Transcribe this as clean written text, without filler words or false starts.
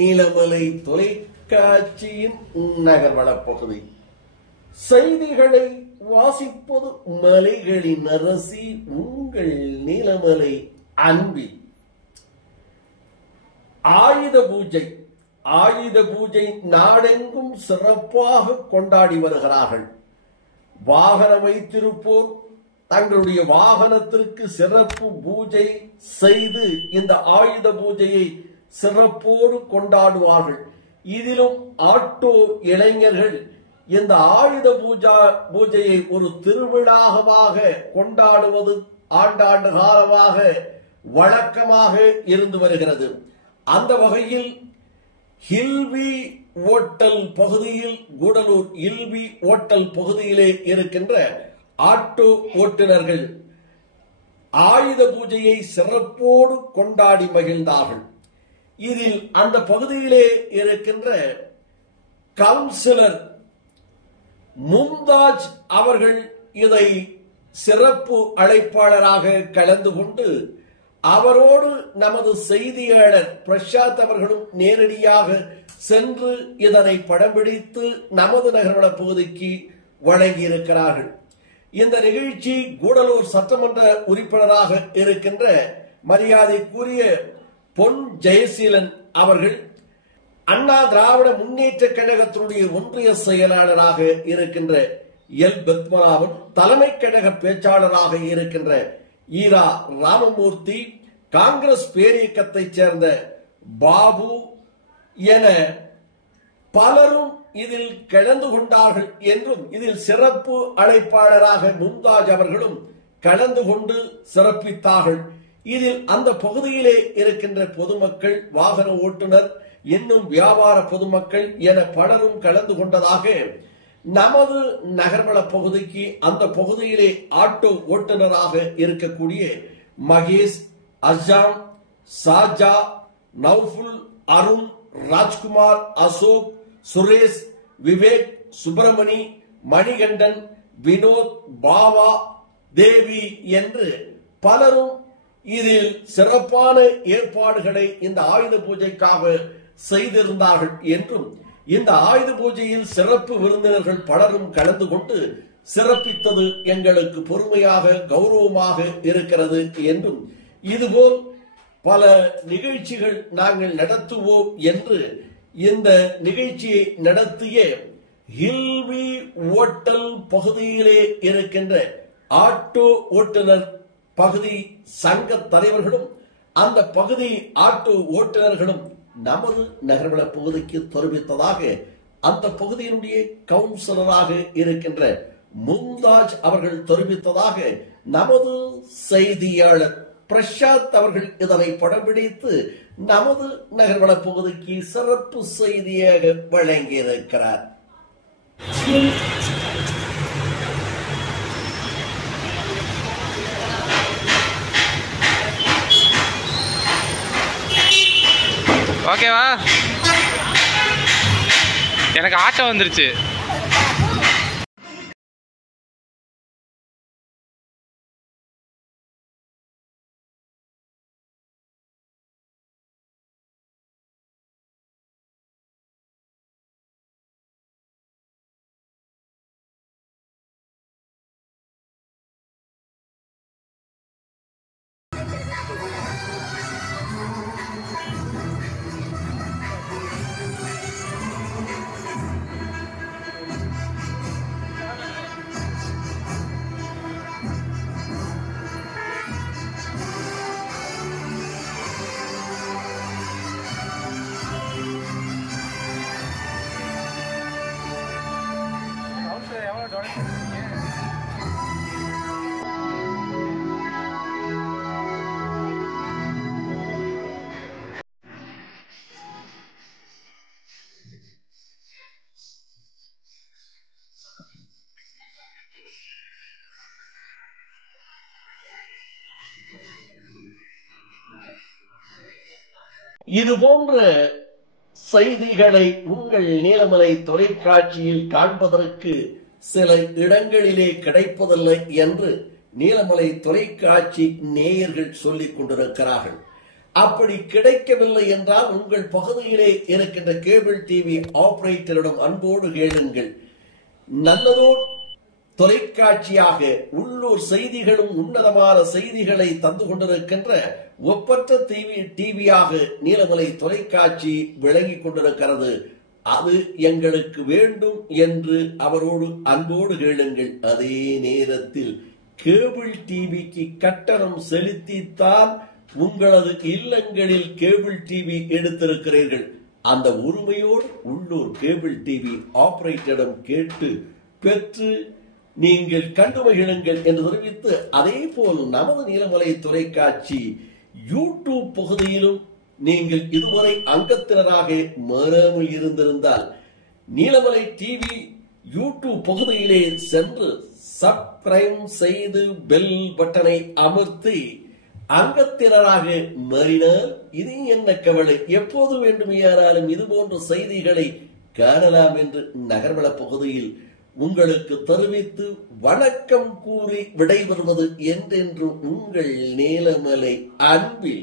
நீலமலை தொலைக்காட்சியின் நகர்வளப் பகுதி. செய்திகளை வாசிப்பது மலைகளின் அரசி உங்கள் நீலமலை அன்பி. ஆயுத பூஜை நாடெங்கும் சிறப்பாக கொண்டாடி வருகிறார்கள். வாகனம் வைத்திருப்போர் தங்களுடைய வாகனத்திற்கு சிறப்பு பூஜை செய்து இந்த ஆயுத பூஜையை சிறப்போடு கொண்டாடுவார்கள். இதிலும் ஆட்டோ இளைஞர்கள் இந்த ஆயுத பூஜையை ஒரு திருவிழாவாக கொண்டாடுவது ஆண்டாண்டு காலமாக வழக்கமாக இருந்து வருகிறது. அந்த வகையில் ஹில்வி ஓட்டல் பகுதியில், கூடலூர் ஹில்வி ஓட்டல் பகுதியிலே இருக்கின்ற ஆட்டோ ஓட்டுநர்கள் ஆயுத பூஜையை சிறப்போடு கொண்டாடி மகிழ்ந்தார்கள். இதில் அந்த பகுதியிலே இருக்கின்ற கவுன்சிலர் மும்தாஜ் அவர்கள் இதை சிறப்பு அழைப்பாளராக கலந்து கொண்டு அவரோடு நமது செய்தியாளர் பிரசாத் அவர்களும் நேரடியாக சென்று இதனை படம் பிடித்து நமது நகர்வள பகுதிக்கு வழங்கியிருக்கிறார்கள். இந்த நிகழ்ச்சி கூடலூர் சட்டமன்ற உறுப்பினராக இருக்கின்ற மரியாதைக்குரிய பொன் ஜெயசீலன் அவர்கள், அண்ணா திராவிட முன்னேற்ற கழகத்தினுடைய ஒன்றிய செயலாளராக இருக்கின்ற எல் பத்மநாபன், தலைமை கழக பேச்சாளராக இருக்கின்ற ஈரா ராமமூர்த்தி, காங்கிரஸ் பேரியக்கத்தைச் சேர்ந்த பாபு என பலரும் இதில் கலந்து கொண்டார்கள் என்றும், இதில் சிறப்பு அழைப்பாளராக மும்தாஜ் அவர்களும் கலந்து கொண்டு சிறப்பித்தார்கள். இதில் அந்த பகுதியிலே இருக்கின்ற பொதுமக்கள், வாகன ஓட்டுநர், இன்னும் வியாபார பொதுமக்கள் என பலரும் கலந்து கொண்டதாக நமது நகர்வள பகுதிக்கு அந்த பகுதியிலே ஆட்டோ ஓட்டுநராக இருக்கக்கூடிய மகேஷ், அஸ்ஸாம், சாஜா, நௌஃபுல், அருண், ராஜ்குமார், அசோக், சுரேஷ், விவேக், சுப்பிரமணி, மணிகண்டன், வினோத், பாவா, தேவி என்று பலரும் இதில் சிறப்பான ஏற்பாடுகளை இந்த ஆயுத பூஜைக்காக செய்திருந்தார்கள் என்றும், இந்த ஆயுத பூஜையில் சிறப்பு விருந்தினர்கள் பலரும் கலந்து கொண்டு சிறப்பித்தது எங்களுக்கு பெருமையாக கௌரவமாக இருக்கிறது என்றும், இதுபோல் பல நிகழ்ச்சிகள் நாங்கள் நடத்துவோம் என்று இந்த நிகழ்ச்சியை நடத்திய ஹில்வி ஓட்டல் பகுதியிலே இருக்கின்ற ஆட்டோ ஓட்டுநர் பகுதி சங்க தலைவர்களும் அந்த பகுதி ஆட்டோ ஓட்டுநர்களும் நமது நகர்வள பகுதிக்கு தெரிவித்ததாக அந்த பகுதியினுடைய கவுன்சிலராக இருக்கின்ற மும்தாஜ் அவர்கள் தெரிவித்ததாக நமது செய்தியாளர் பிரசாத் அவர்கள் இதனை படம் பிடித்து நமது நகர்வள பகுதிக்கு சிறப்பு செய்தியாக வழங்கியிருக்கிறார். ஓகேவா? எனக்கு ஆட்டோ வந்துருச்சு. இது போன்ற செய்திகளை உங்கள் நீலமலை தொலைக்காட்சியில் காண்பதற்கு சில இடங்களிலே கிடைப்பதில்லை என்று நீலமலை தொலைக்காட்சி நேயர்கள் சொல்லிக் கொண்டிருக்கிறார்கள். அப்படி கிடைக்கவில்லை என்றால் உங்கள் பகுதியிலே இருக்கின்ற கேபிள் டிவி ஆபரேட்டரிடம் அன்போடு கேளுங்கள். நல்லதோர் தொலைக்காட்சியாக உள்ளூர் செய்திகளும் உன்னதமான செய்திகளை தந்து கொண்டிருக்கின்ற ஒப்பற்ற டிவியாக நீலமலை தொலைக்காட்சி விளங்கிக் கொண்டிருக்கிறது. அது எங்களுக்கு வேண்டும் என்று அவரோடு அன்போடு கேளுங்கள். அதே நேரத்தில் கேபிள் டிவிக்கு கட்டணம் செலுத்தித்தான் உங்களது இல்லங்களில் கேபிள் டிவி எடுத்திருக்கிறீர்கள். அந்த உரிமையோடு உள்ளூர் கேபிள் டிவி ஆபரேட்டரிடம் கேட்டு பெற்று நீங்கள் கண்டு மகிழுங்கள் என்று தெரிவித்து, அதே போல் நமது நீலமலை தொலைக்காட்சி யூடியூப் பகுதியிலும் நீங்கள் இதுவரை அங்கத்தினராக மாறாமல் இருந்திருந்தால் நீலமலை டிவி யூடியூப் பகுதியிலே சென்று சப்ஸ்கிரைப் செய்து பெல் பட்டனை அமர்த்தி அங்கத்தினராக மாறினால் இது என்ன கவலை, எப்போது வேண்டுமையானாலும் இது போன்ற செய்திகளை காணலாம் என்று நகர்வள பகுதியில் உங்களுக்கு தெரிவித்து வணக்கம் கூறி விடைபெறுவது என்றென்று உங்கள் நீலமலை அன்பில்